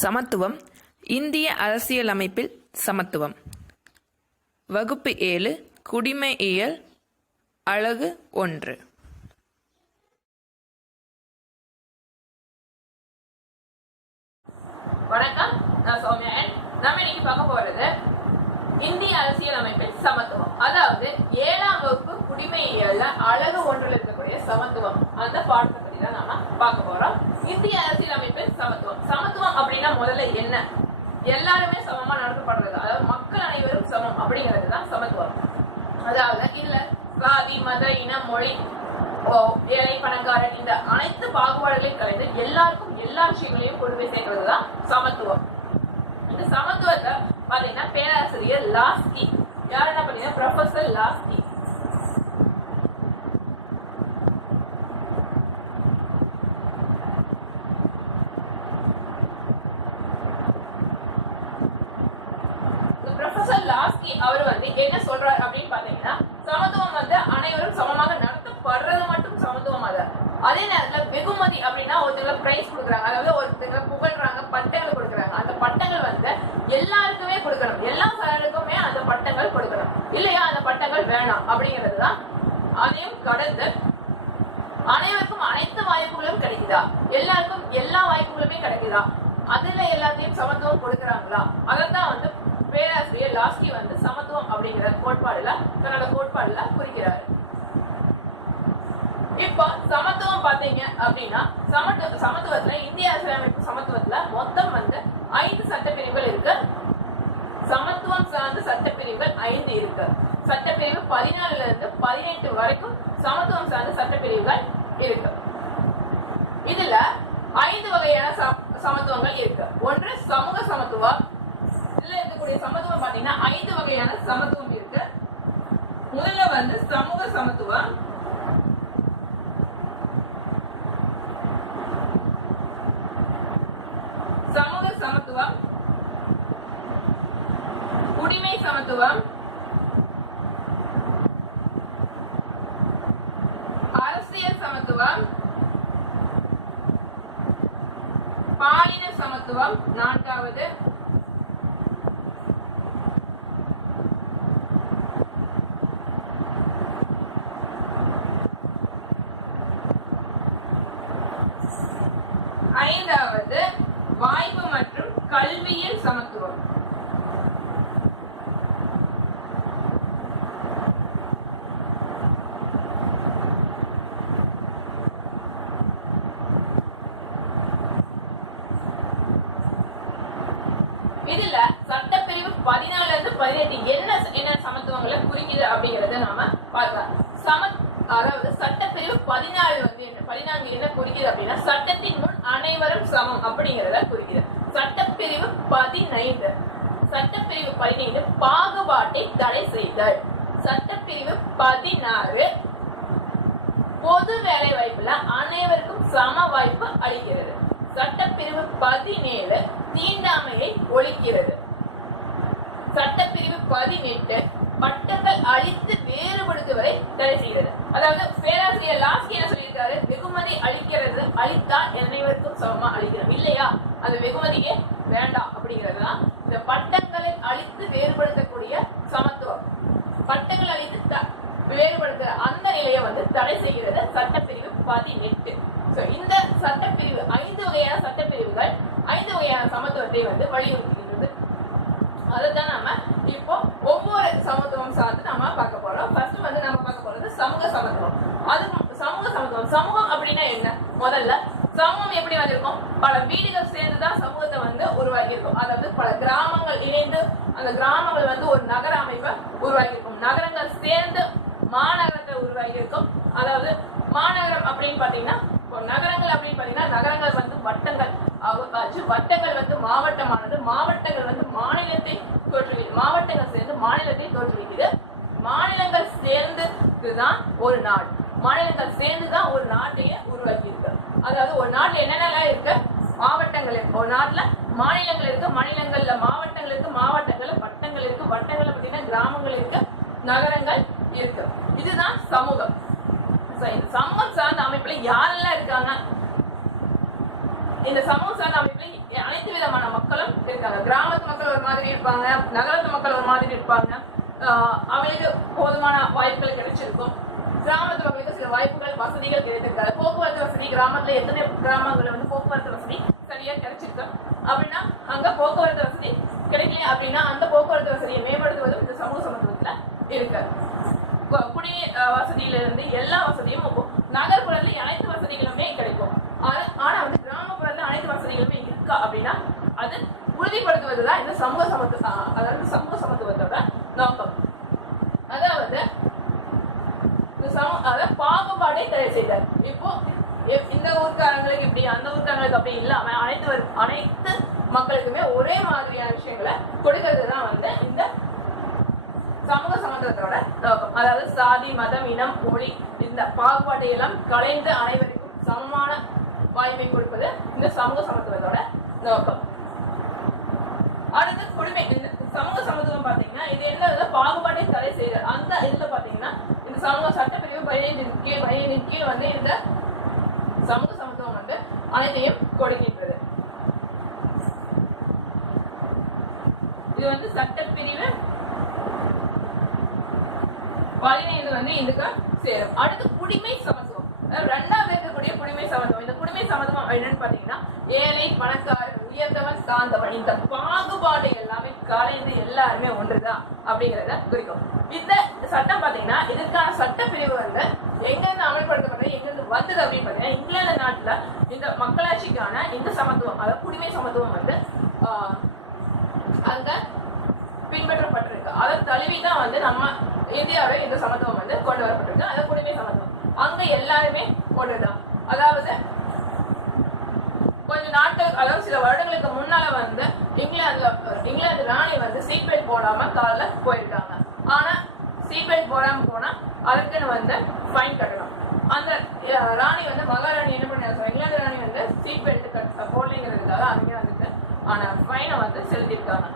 சமத்துவம் இந்திய அரசியலமைப்பில் சமத்துவம். வகுப்பு 7 குடிமையியல் அலகு 1. வணக்கம், நான் சௌமியா. நம்ம இன்னைக்கு பார்க்க போறது இந்திய அரசியலமைப்பில் சமத்துவம். அதாவது 7ஆம் வகுப்பு குடிமையியல்ல அலகு 1ல் இருக்கக்கூடிய சமத்துவம், அந்த பாடத்தை பத்தி தான் நாம பார்க்க போறோம். இந்திய அரசியலமைப்பில் சமத்துவம். சமத்துவம் அப்படின்னா முதல்ல என்ன? எல்லாருமே சமமா நடத்தப்படுறது, அதாவது மக்கள் அனைவரும் சமம் அப்படிங்கிறது தான் சமத்துவம். அதாவது இதுல சாதி, மத, இனம், மொழி, ஏழை, பணக்காரன், இந்த அனைத்து பாகுபாடுகளையும் கலைந்து எல்லாருக்கும் எல்லா விஷயங்களையும் கொண்டு போய் சேர்க்கிறது தான் சமத்துவம். இந்த சமத்துவத்தை பாத்தீங்கன்னா பேராசிரியர் லாஸ்கி, யாருன்னா பாத்தீங்கன்னா ப்ரொஃபசர் லாஸ்கி. ப்ரொஃபசர் லாஸ்கி அவர் என்ன சொல்றாரு அப்படின்னு பாத்தீங்கன்னா, சமத்துவம் அனைவரும் சமமாக நடத்தப்படுறது மட்டும் சமத்துவம் அல்ல. அதே நேரத்துல வெகுமதி அப்படின்னா ஒருத்தங்களை பிரைஸ் கொடுக்குறாங்க, அதாவது ஒருத்தங்களை புகழ்றாங்க, பட்டங்கள் கொடுக்குறாங்க. அந்த பட்டங்கள் எல்லாருக்குமே கொடுக்கணும், எல்லா சாருக்குமே அந்த பட்டங்கள் கொடுக்கணும். இல்லையா அந்த பட்டங்கள் வேணாம் அப்படிங்கிறது தான். அதையும் கடந்து அனைவருக்கும் அனைத்து வாய்ப்புகளும் கிடைக்குதா, எல்லாருக்கும் எல்லா வாய்ப்புகளுமே கிடைக்குதா, அதுல எல்லாத்தையும் சமத்துவம் கொடுக்கறாங்களா, அதான் பேராசிரியர் லாஸ்கி சமத்துவம் அப்படிங்கிற கோட்பாடுல தன்னோட கோட்பாடுல குறிக்கிறாரு. இப்போ சமத்துவம் பாத்தீங்க அப்படின்னா, சமத்துவத்துல இந்திய அரசியலமைப்பு சமத்துவத்துல மொத்தம் 5 சட்டப்பிரிவுகள் இருக்கு. சமத்துவம் சார்ந்த சட்டப்பிரிவுகள் 5 இருக்கு. சட்டப்பிரிவு 14 இருந்து 18 வரைக்கும் சமத்துவம் சார்ந்த சட்டப்பிரிவுகள் இருக்கு. இதுல 5 வகையான சமத்துவங்கள் இருக்கு. ஒன்று சமூக சமத்துவம். இதுல இருக்கக்கூடிய சமத்துவம் பாத்தீங்கன்னா 5 வகையான சமத்துவம் இருக்கு. முதல்ல சமூக சமத்துவம், சமூக சமத்துவம், குடிமை சமத்துவம், அரசியல் சமத்துவம், பாலின சமத்துவம் 4வது, ஐந்தாவது வாய்ப்பு மற்றும் கல்வியில் சமத்துவம். இதுல சட்டப்பிரிவு 14 இருந்து 18 என்ன சமத்துவங்களை குறிக்குது அப்படிங்கறத நாம பார்க்கலாம். அதாவது சட்டப்பிரிவு 14 என்ன குறிக்குது அப்படின்னா, சட்டத்தின் முன் அனைவரும் சமம் அப்படிங்கறத குறிக்குது. சட்டப்பிரிவு 15 பாகுபாட்டை தடை செய்தல். சட்டப்பிரிவு 16 பொது வேலை வாய்ப்புல அனைவருக்கும் சம வாய்ப்பு அளிக்கிறது. சட்டப்பிரிவு 17 தீண்டாமையை ஒழிக்கிறது. சட்டப்பிரிவு 18 பட்டங்கள் அளித்து வேறுபடுத்துவதை தடை செய்கிறது. அதாவது பேராசிரியர் லாஸ்கி என்ன சொல்லியிருக்காரு, வெகுமதி அளிக்கிறது, அளித்தால் அனைவருக்கும் சமமா அளிக்கிறோம், இல்லையா அது வெகுமதியே வேண்டாம் அப்படிங்கிறதுதான் இந்த பட்டங்களை அளித்து வேறுபடுத்தக்கூடிய சமத்துவம். பட்டங்கள் அளித்து வேறுபடுத்துற அந்த நிலையை தடை செய்கிறது சட்டப்பிரிவு 18. இந்த சட்டப்பிரிவு 5 வகையான சட்டப்பிரிவுகள் 5 வகையான சமத்துவத்தை வலியுறுத்துகிறது. அதைத்தான் நாம இப்போ ஒவ்வொரு சமத்துவம் சார்ந்து நாம பார்க்க போறோம். ஃபர்ஸ்ட் நம்ம பார்க்க போறது சமூக சமத்துவம். அது சமூக சமத்துவம். சமூகம் அப்படின்னா என்ன? முதல்ல சமூகம் எப்படி வந்திருக்கும்? பல வீடுகள் சேர்ந்துதான் சமூகத்தை உருவாக்கி இருக்கும். அதாவது பல கிராமங்கள் இணைந்து அந்த கிராமங்கள் ஒரு நகர அமைப்பை உருவாக்கி இருக்கும். நகரங்கள் சேர்ந்து மாநகரத்தை உருவாக்கி இருக்கும். அதாவது மாநகரம் அப்படின்னு பாத்தீங்கன்னா, நகரங்கள் அப்படின்னு பாத்தீங்கன்னா, நகரங்கள் வட்டங்கள், வட்டங்கள் மாவட்டமானது, மாவட்டங்கள் மாநிலத்தை தோற்றுவிக்குது. மாவட்டங்கள் சேர்ந்து மாநிலத்தை தோற்றுவிக்குது. மாநிலங்கள் சேர்ந்துதான் ஒரு நாடு. மாநிலங்கள் சேர்ந்துதான் ஒரு நாட்டையே உருவாக்கி இருக்கு. அதாவது ஒரு நாட்டுல என்னென்ன இருக்கு? மாவட்டங்கள் இருக்கு. ஒரு நாட்டுல மாநிலங்கள் இருக்கு, மாநிலங்கள்ல மாவட்டங்கள் இருக்கு, மாவட்டங்கள்ல வட்டங்கள் இருக்கு, வட்டங்கள்ல பாத்தீங்கன்னா கிராமங்கள் இருக்கு, நகரங்கள் இருக்கு. இதுதான் சமூகம். இந்த சமூகம் சார்ந்த அமைப்புல யாரெல்லாம் இருக்காங்க? இந்த சமூக சார்ந்த அமைப்பில் அனைத்து விதமான இருப்பாங்க. கிராமத்து மக்கள் ஒரு மாதிரி இருப்பாங்க, நகரத்து மக்கள் ஒரு மாதிரி இருப்பாங்க. அவங்களுக்கு போதுமான வாய்ப்புகள் கிடைச்சிருக்கும். கிராமத்து மக்களுக்கு சில வாய்ப்புகள் வசதிகள் கிடைத்திருக்காது. போக்குவரத்து வசதி கிராமத்துல எத்தனை கிராமங்கள்ல வந்து போக்குவரத்து வசதி சரியா கிடைச்சிருக்கு அப்படின்னா அங்க போக்குவரத்து வசதி கிடைக்கல அப்படின்னா அந்த போக்குவரத்து வசதியை மேம்படுத்துவதும் இந்த சமூக சமத்துவத்துல இருக்கு. குடிநீர் வசதியில இருந்து எல்லா வசதியும் நகர்ப்புறத்துல அனைத்து வசதிகளுமே கிடைக்கும். ஆனா வந்து கிராமப்புறத்துல அனைத்து வசதிகளுமே இருக்கா அப்படின்னா அது உறுதிப்படுத்துவதுதான் இந்த சமூக சமத்துவம், அதாவது சமூக சமத்துவத்தோட நோக்கம். அதாவது பாகுபாடை தடை செய்தார். இப்போ இந்த ஊர்க்காரங்களுக்கு இப்படி அந்த ஊர்க்காரங்களுக்கு அப்படி இல்லாம அனைத்து மக்களுக்குமே ஒரே மாதிரியான விஷயங்களை கொடுக்கிறது தான் வந்து இந்த சமூக சமத்துவத்தோட நோக்கம். அதாவது சாதி, மதம், இனம், மொழி இந்த பாகுபாட்டை எல்லாம் கலைந்து அனைவருக்கும் சமமான வாய்ப்பை கொடுப்பது இந்த சமூக சமத்துவத்தோட நோக்கம். அடுத்து குடிமை. இந்த சமூக சமத்துவம் பாத்தீங்கன்னா இது என்ன பாகுபாட்டை தடை செய்யறது. அந்த இதுல பாத்தீங்கன்னா இந்த சமூக சட்டப்பிரிவு 15 கீழ் வந்து இந்த சமூக சமத்துவம் வந்து அனைத்தையும் கொடுக்கின்றது. இது வந்து சட்டப்பிரிவு 15 வந்து இதுக்கு சேரும். அடுத்து குடிமை சமத்துவம். ரெண்டாவது இருக்கக்கூடிய குடிமை சமத்துவம். இந்த குடிமை சமத்துவம் என்னன்னு பாத்தீங்கன்னா ஏழை, பணக்காரன், உயர்ந்தவன், தாழ்ந்தவன் இந்த பாகுபாடு எல்லாமே கலைந்து எல்லாருமே ஒன்றுதான் அப்படிங்கறத குறிக்கும். இந்த சட்டம் பாத்தீங்கன்னா இதுக்கான சட்டப்பிரிவு வந்து எங்கிருந்து அமல்படுத்தப்பட்டது, எங்கிருந்து வந்தது அப்படின்னு பாத்தீங்கன்னா இங்கிலாந்து நாட்டுல இந்த மக்களாட்சிக்கான இந்த சமத்துவம், அதாவது குடிமை சமத்துவம் வந்து அங்க பின்பற்றப்பட்டிருக்கு. அதை தழுவிதான் வந்து நம்ம இந்தியாவில இந்த சமத்துவம் வந்து கொண்டு வரப்பட்டிருக்கு. அதாவது குடிமை சமத்துவம் அங்க எல்லாருமே ஒன்றுதான். அதாவது கொஞ்ச நாட்கள், அதாவது சில வருடங்களுக்கு முன்னால வந்து இங்கிலாந்து ராணி வந்து சீட் பெல்ட் போடாம கார்ல போயிருக்காங்க. ஆனா சீட் பெல்ட் போடாம போனா அதுக்குன்னு வந்து ஃபைன் கட்டணும். அந்த ராணி வந்து மகாராணி என்ன பண்ணாங்க, இங்கிலாந்து ராணி வந்து சீட் பெல்ட் போடலைங்கிறதுக்காக அவங்க வந்துட்டு ஆனா ஃபைனை வந்து செலுத்திருக்காங்க.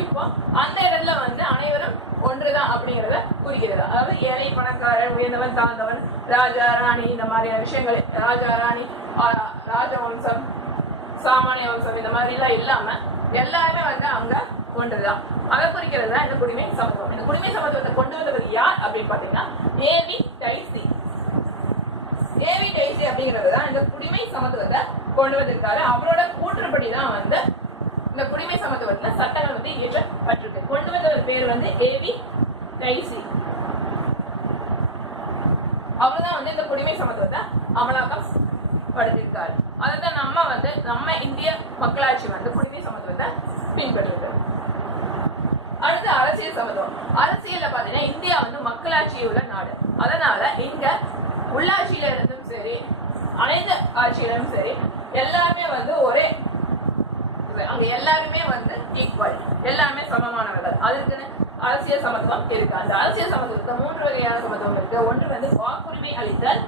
இப்போ அந்த இடத்துல வந்து அனைவரும் ஒன்றுதான் அப்படிங்கறத குறிக்கிறது. அதாவது ஏழை, பணக்காரன், உயர்ந்தவன், தாழ்ந்தவன், ராஜா, ராணி இந்த மாதிரியான விஷயங்கள், ராஜா, ராணி, ராஜவம்சம், சாமானிய வம்சம் இந்த மாதிரி எல்லாம் இல்லாம எல்லாருமே வந்து அங்க ஒன்றுதான். அதை குறிக்கிறது தான் இந்த குடிமை சமத்துவம். இந்த குடிமை சமத்துவத்தை கொண்டு வந்தவர் யார் அப்படின்னு பாத்தீங்கன்னா ஏவி டைசி. ஏவி டைசி அப்படிங்கிறது தான் இந்த குடிமை சமத்துவத்தை கொண்டு வந்திருக்காரு. அவரோட கூற்றுப்படிதான் வந்து இந்த குடிமை சமத்துவத்துல சட்டங்கள் வந்து இயற்றப்பட்டிருக்கு. கொண்டு வந்தவர் பேர் வந்து ஏவி டைசி. அவர்தான் வந்து இந்த குடிமை சமத்துவத்தை அமலாக்கம் படுத்திருக்காரு. அதான் நம்ம இந்திய மக்களாட்சி வந்து குடிமை சமத்துவத்தை பின்பற்றுது. அடுத்து அரசியல் சமத்துவம். அரசியல்ல பாத்தீங்கன்னா இந்தியா வந்து மக்களாட்சி உள்ள நாடு. அதனால இங்க உள்ளாட்சியில இருந்தும் சரி, அனைத்து ஆட்சியிலும் சரி, எல்லாருமே வந்து ஒரே, அங்க எல்லாருமே வந்து ஈக்குவல், எல்லாருமே சமமானவர்கள். அதுக்குன்னு அரசியல் சமத்துவம் இருக்கு. அந்த அரசியல் சமத்துவத்தை 3 வகையான சமத்துவம் இருக்கு. ஒன்று வந்து வாக்குரிமை அளித்தல்.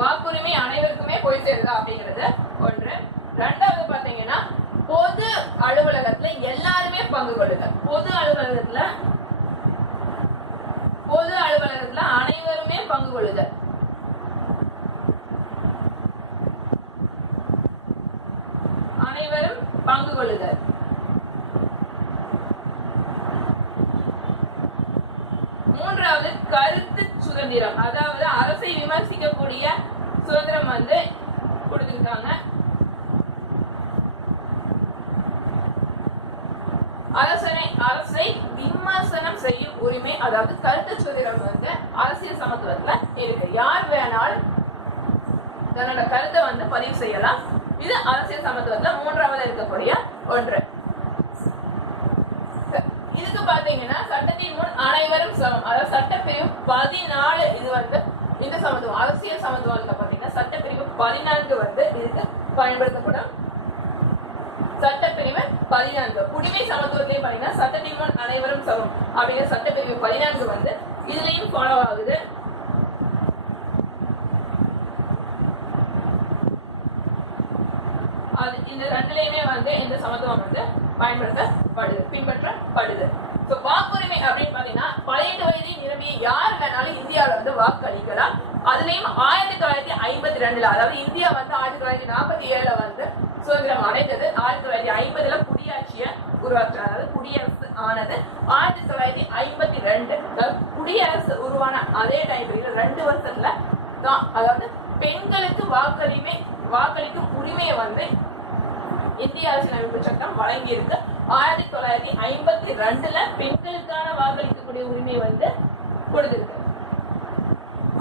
வாக்குரிமை அனைவருக்குமே போய் சேருதா அப்படிங்கிறது ஒன்று. ரெண்டாவது பாத்தீங்கன்னா பொது அலுவலகத்துல எல்லாருமே பங்கு கொள்ளுதல். பொது அலுவலகத்துல அனைவருமே பங்கு கொள்ளுதல். அனைவரும் பங்கு கொள்ளுதல். மூன்றாவது கருத்து சுதந்திரம். அதாவது அரசை விமர்சிக்கக்கூடிய சுதந்திரம் வந்து கொடுத்திருக்காங்க. அரசை விமர்சனம் செய்யும் உரிமை, அதாவது கருத்து சுதந்திரம் வந்து அரசியல் சமத்துவத்துல இருக்கு. யார் வேணாலும் தன்னோட கருத்தை வந்து பதிவு செய்யலாம். இது அரசியல் சமத்துவத்துல 3வது இருக்கக்கூடிய ஒன்று. இதுக்கு பாத்தீங்கன்னா சட்டத்தின் முன் அனைவரும் சமம், அதாவது சட்டப்பிரிவு 14 இது வந்து இந்த சமத்துவம். அரசியல் சமத்துவத்துல பாத்தீங்கன்னா சட்டப்பிரிவு 14 வந்து இதுக்கு பயன்படுத்தப்படும். சட்டப்பிரிவு 14. குடிமை சமத்துவத்திலையும் பாத்தீங்கன்னா சட்டத்தின் முன் அனைவரும் சமம் அப்படிங்கிற சட்டப்பிரிவு 14 வந்து இதுலயும் ஃபாலோ ஆகுது. அது இந்த ரெண்டுலயுமே வந்து இந்த சமத்துவம் வந்து பின்பற்றப்படுது. வாக்குரிமை அப்படின்னு பாத்தீங்கன்னா 18 வயதை நிரம்பிய யார் வேணாலும் இந்தியாவில வந்து வாக்களிக்கலாம். அதுலயும் 1952 அதாவது இந்தியா வந்து 1947 வந்து சுதந்திரம் அடைந்தது. 1950 குடியாட்சிய உருவாச்சு, அதாவது குடியரசு ஆனது 1952. குடியரசு உருவான அதே டைம்ல 2 வருஷத்துல தான் அதாவது பெண்களுக்கு வாக்களிக்கும் உரிமையை வந்து இந்திய அரசியலமைப்பு சட்டம் வழங்கி இருக்கு. 1952 பெண்களுக்கான வாக்களிக்கக்கூடிய உரிமை வந்து கொடுத்திருக்கு.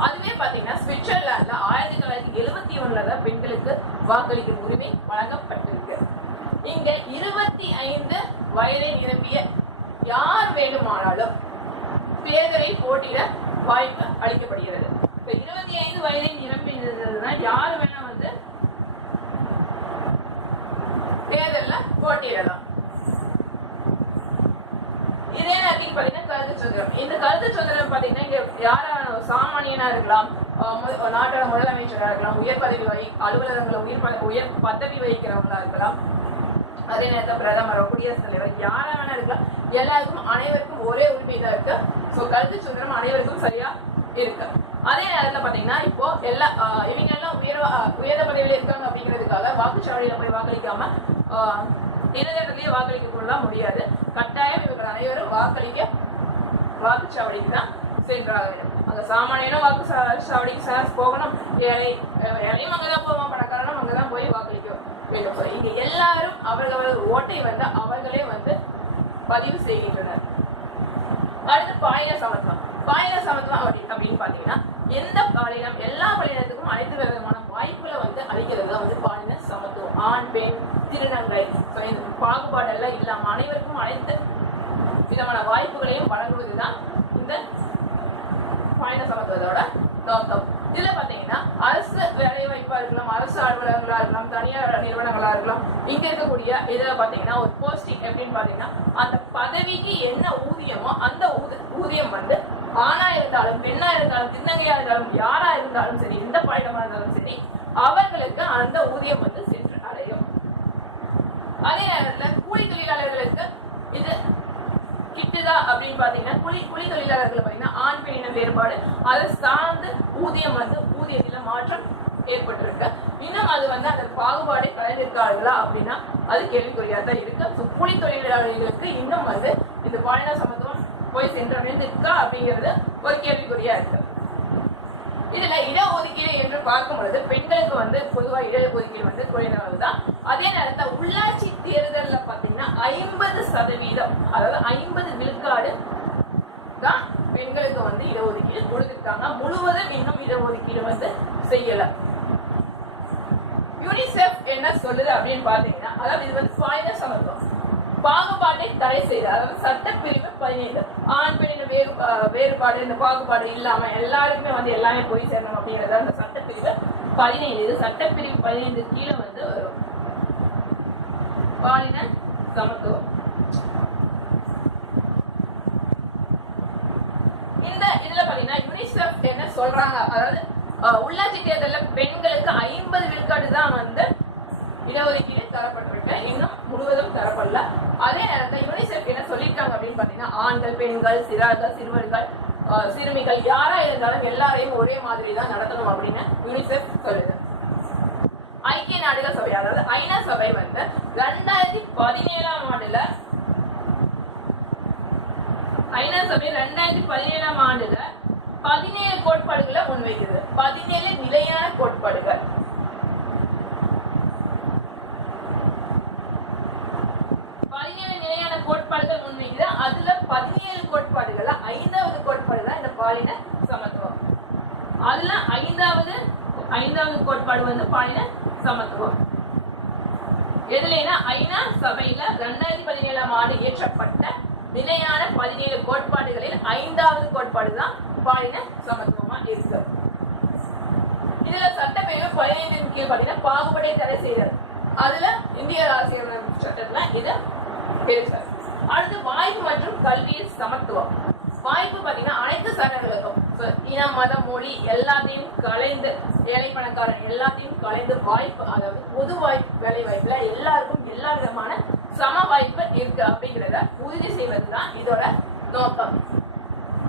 அதுவே பாத்தீங்கன்னா சுவிட்சர்லாந்துல 1971 தான் பெண்களுக்கு வாக்களிக்கும் உரிமை வழங்கப்பட்டிருக்கு. இங்க 25 வயதை நிரம்பிய யார் வேண்டுமானாலும் தேர்தலில் போட்டியிட வாய்ப்பு அளிக்கப்படுகிறது. 25 வயதை நிரம்பினா யாரு வேணா வந்து தேர்தல்ல போட்டியிடலாம். இதே நேரத்தில் பாத்தீங்கன்னா கருத்து சுதந்திரம். இந்த கருத்து சுதந்திரம் பாத்தீங்கன்னா இங்க யாரான சாமானியனா இருக்கலாம், நாட்டோட முதலமைச்சரா இருக்கலாம், உயர் பதவி அலுவலகங்களை உயர் பதவி வகிக்கிறவங்களா இருக்கலாம், அதே நேரத்தில் பிரதமர், குடியரசுத் தலைவர், யாரா வேணா இருக்கலாம். எல்லாருக்கும் அனைவருக்கும் ஒரே உரிமை தான் இருக்கு. சோ கருத்து சுதந்திரம் அனைவருக்கும் சரியா இருக்கு. அதே நேரத்துல பாத்தீங்கன்னா இப்போ இவங்க எல்லாம் உயர்ந்த பதவியில இருக்காங்க அப்படிங்கிறதுக்காக வாக்குச்சாவடியில போய் வாக்களிக்காம இணையத்திலேயே வாக்களிக்க கொள்ளலாம் முடியாது. கட்டாயம் இவர்கள் அனைவரும் வாக்குச்சாவடிக்கு தான் சென்றாக வேண்டும். அங்க சாமானியனும் வாக்குச்சாவடிக்கு போகணும், ஏழையும் அங்கதான் போவான், பணக்காரனும் அங்கதான் போய் வாக்களிக்க வேண்டும். இங்க எல்லாரும் அவர்கள் ஓட்டை வந்து அவர்களே வந்து பதிவு செய்கின்றனர். அடுத்து பாலின சமத்துவம். பாலின சமத்துவம் அப்படின்னு பாத்தீங்கன்னா எந்த பாலினம் எல்லா பாலினத்துக்கும் அனைத்து விதமான வாய்ப்புகளை வந்து அளிக்கிறது வந்து பாலின சமத்துவம். ஆண், பெண், திருநங்கை பாகுபாடு எல்லாம் இல்லாம அனைவருக்கும் அனைத்து விதமான வாய்ப்புகளையும் வழங்குவதுதான் இந்த பாலின சமத்துவத்தோட நோக்கம். இதுல பாத்தீங்கன்னா அரசு வேலை வாய்ப்பா இருக்கலாம், அரசு அலுவலகங்களா இருக்கலாம், தனியார் நிறுவனங்களா இருக்கலாம். இங்க இருக்கக்கூடிய இதுல பாத்தீங்கன்னா ஒரு போஸ்டிங் எப்படின்னு பாத்தீங்கன்னா அந்த பதவிக்கு என்ன ஊதியமோ அந்த ஊதியம் வந்து ஆணா இருந்தாலும் பெண்ணா இருந்தாலும் திருநங்கையா இருந்தாலும் யாரா இருந்தாலும் சரி, எந்த பாலினமா இருந்தாலும் சரி, அவர்களுக்கு அந்த ஊதியம் வந்து சென்று அடையும். அதே நேரத்துல கூலி தொழிலாளர்களுக்கு இது கிட்டுதா அப்படின்னு பாத்தீங்கன்னா கூலி தொழிலாளர்கள் பாத்தீங்கன்னா ஆண் பெண்ணின வேறுபாடு அதை சார்ந்து ஊதியம் வந்து ஊதியத்தில மாற்றம் ஏற்பட்டிருக்கு. இன்னும் அது வந்து அந்த பாகுபாடை கலைந்திருக்கார்களா அப்படின்னா அது கேள்விக்குறியா தான் இருக்கு. கூலி தொழிலாளர்களுக்கு இன்னும் வந்து இந்த பாலின சமத்துவம் போய் சென்றடைந்திருக்கா அப்படிங்கிறது ஒரு கேள்விக்குறியா இருக்கு. இதுல இடஒதுக்கீடு என்று பார்க்கும் பொழுது பெண்களுக்கு வந்து பொதுவா இடஒதுக்கீடு வந்து குறைந்தளவுதான். அதே நேரத்தில் உள்ளாட்சி தேர்தல்ல பாத்தீங்கன்னா 50%, அதாவது 50 விழுக்காடு தான் பெண்களுக்கு வந்து இடஒதுக்கீடு கொடுத்திருக்காங்க. முழுவதும் இன்னும் இடஒதுக்கீடு வந்து செய்யல. யூனிசெஃப் என்ன சொல்லுது அப்படின்னு பாத்தீங்கன்னா அதாவது இது வந்து பாலின சமத்துவம் பாகுபாட்டை தடை செய்து, அதாவது சட்டப்பிரிவு 17 ஆண் பெண்ணின வேறுபாடு இந்த பாகுபாடு இல்லாம எல்லாருக்குமே வந்து எல்லாமே போய் சேரணும் அப்படிங்கறது அந்த சட்டப்பிரிவு 17. இது சட்டப்பிரிவு 15 கீழே வந்து வரும் பாலின சமத்துவம். இந்த இதுல பாத்தீங்கன்னா யூனிசெஃப் என்ன சொல்றாங்க, அதாவது உள்ளாட்சி தேர்தல்ல பெண்களுக்கு 50 விழுக்காடு தான் வந்து இடஒதுக்கீடு தரப்பட்டிருக்கு, இன்னும் முழுவதும் தரப்படல. அதே நேரத்தில் யூனிசெஃப் என்ன சொல்லியிருக்காங்க அப்படின்னு பாத்தீங்கன்னா ஆண்கள், பெண்கள், சிறுவர்கள், சிறுமிகள் யாரா இருந்தாலும் எல்லாரையும் ஒரே மாதிரி தான் நடத்தணும் அப்படின்னு யூனிசெஃப் சொல்லுது. ஐக்கிய நாடுகள் சபை அதாவது ஐநா சபை வந்து 2017 ஆண்டுல ஐநா சபை 2017 ஆண்டுல 17 கோட்பாடுகளை முன்வைக்கிறது. 17 நிலையான கோட்பாடுகள். கோட்பாடுகள் முன்வைக்குது. அதுல 17 கோட்பாடுகள்ல 5வது கோட்பாடு தான் இந்த பாலின சமத்துவம். அதுல 5வது கோட்பாடு வந்து பாலின சமத்துவம். எதுலனா ஐநா சபையில 2017 ஆண்டு இயற்றப்பட்ட நிலையான 17 கோட்பாடுகளில் 5வது கோட்பாடு தான் பாலின சமத்துவமா இருக்கு. இதுல சட்டப்பிரிவு 15 கீழ் பாத்தீங்கன்னா பாகுபாட்டை தடை செய்தல். அதுல இந்திய அரசியலமைப்பு சட்டத்துல இது இருக்கு. அடுத்து வாய்ப்பு மற்றும் கல்வியில் சமத்துவம். வாய்ப்பு பாத்தீங்கன்னா அனைத்து சட்டங்களுக்கும் இனம், மதம், மொழி எல்லாத்தையும் கலைந்து ஏழை பணக்காரன் எல்லாத்தையும் கலைந்து வாய்ப்பு, அதாவது பொது வாய்ப்பு வேலை வாய்ப்புல எல்லாருக்கும் எல்லா விதமான சம வாய்ப்பு இருக்கு அப்படிங்கிறத உறுதி செய்வதுதான் இதோட நோக்கம்.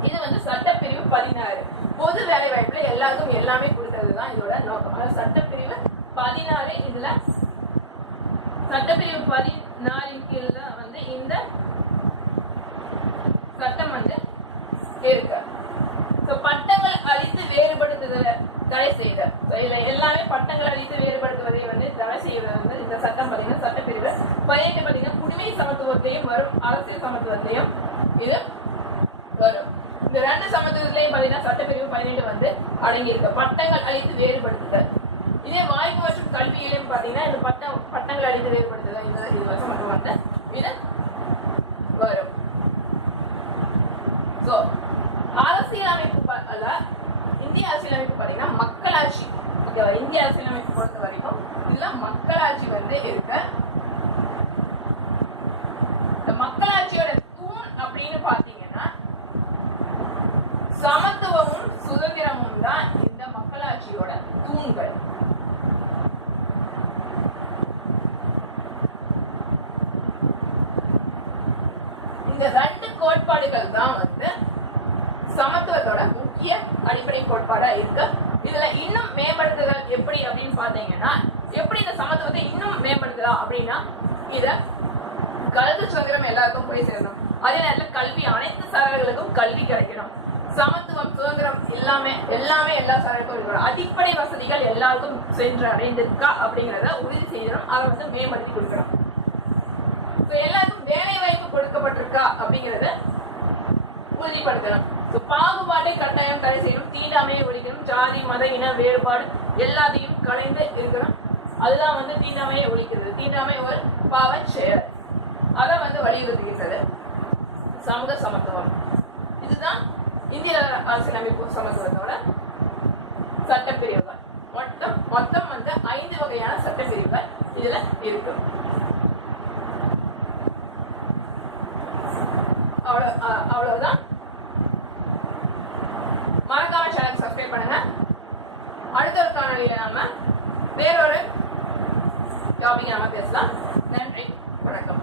இது வந்து சட்டப்பிரிவு 16. பொது வேலை வாய்ப்புல எல்லாருக்கும் எல்லாமே கொடுக்கறதுதான் இதோட நோக்கம். அதாவது சட்டப்பிரிவு 16 இதுல சட்டப்பிரிவு 16 கீழ வந்து இந்த சட்டம் வந்து இருக்கு. பட்டங்கள் அளித்து வேறுபடுத்துதலை தடை செய்தல். இதுல எல்லாமே பட்டங்கள் அளித்து வேறுபடுத்துவதை வந்து தடை செய்வது வந்து இந்த சட்டம் பாத்தீங்கன்னா சட்டப்பிரிவு 18 பாத்தீங்கன்னா குடிமை சமத்துவத்தையும் வரும், அரசியல் சமத்துவத்தையும் இது வரும். இந்த 2 சமத்துவத்திலையும் பாத்தீங்கன்னா சட்டப்பிரிவு 18 வந்து அடங்கி இருக்கு. பட்டங்கள் அளித்து வேறுபடுத்துதல். இதே வாய்ப்பு மற்றும் கல்வியிலையும் பாத்தீங்கன்னா இந்த பட்டங்கள் அளித்து வேறுபடுத்துதல் இது மட்டும் வந்து இது வரும். அரசியலமைப்பு இந்திய அரசியலமைப்பு பாத்தீங்கன்னா மக்களாட்சி. ஓகேவா? இந்திய அரசியலமைப்பு பொறுத்த வரைக்கும் இதுல மக்களாட்சி வந்து இருக்கு. இந்த மக்களாட்சியோட தூண் அப்படின்னு பாத்தீங்கன்னா சமத்துவமும் சுதந்திரமும் தான் இந்த மக்களாட்சியோட தூண்கள். இந்த 2 கோட்பாடுகள் தான் வந்து சமத்துவத்தோட முக்கிய அடிப்படை கோட்பாடா இருக்கு. இதுல இன்னும் மேம்படுத்துதல் எப்படி அப்படின்னு பாத்தீங்கன்னா, எப்படி இந்த சமத்துவத்தை இன்னும் மேம்படுத்தலாம் அப்படின்னா, இத கல்வி சுதந்திரம் எல்லாருக்கும் போய் சேரணும். அதே நேரத்தில் கல்வி அனைத்து சாரர்களுக்கும் கல்வி கிடைக்கணும். சமத்துவம் சுதந்திரம் எல்லாமே எல்லா சாரர்களுக்கும் இருக்கணும். அடிப்படை வசதிகள் எல்லாருக்கும் சென்று அடைந்திருக்கா அப்படிங்கிறத உறுதி செய்யணும். அதை வந்து மேம்படுத்தி கொடுக்கணும். எல்லாருக்கும் வேலை வாய்ப்பு கொடுக்கப்பட்டிருக்கா அப்படிங்கறத உறுதிப்படுத்தணும். பாகுபாட்டை கட்டாயம் தடை செய்யணும். தீண்டாமையை ஒழிக்கணும். ஜாதி மத இன வேறுபாடு எல்லாத்தையும் கலைந்து இருக்கணும். அதுதான் வந்து தீண்டாமையை ஒழிக்கிறது. தீண்டாமை ஒரு பாவ செயல். அதை வந்து வலியுறுத்துகின்றது சமூக சமத்துவம். இதுதான் இந்திய அரசியலமைப்பு சமத்துவத்தோட சட்டப்பிரிவுகள். மொத்தம் வந்து 5 வகையான சட்டப்பிரிவுகள் இதுல இருக்கு. அவ்வளவுதான். மறக்காம சேனல் சப்ஸ்கிரைப் பண்ணுங்க. அடுத்த ஒரு காணொலியில நாம வேறொரு டாபிக் நாம பேசலாம். நன்றி, வணக்கம்.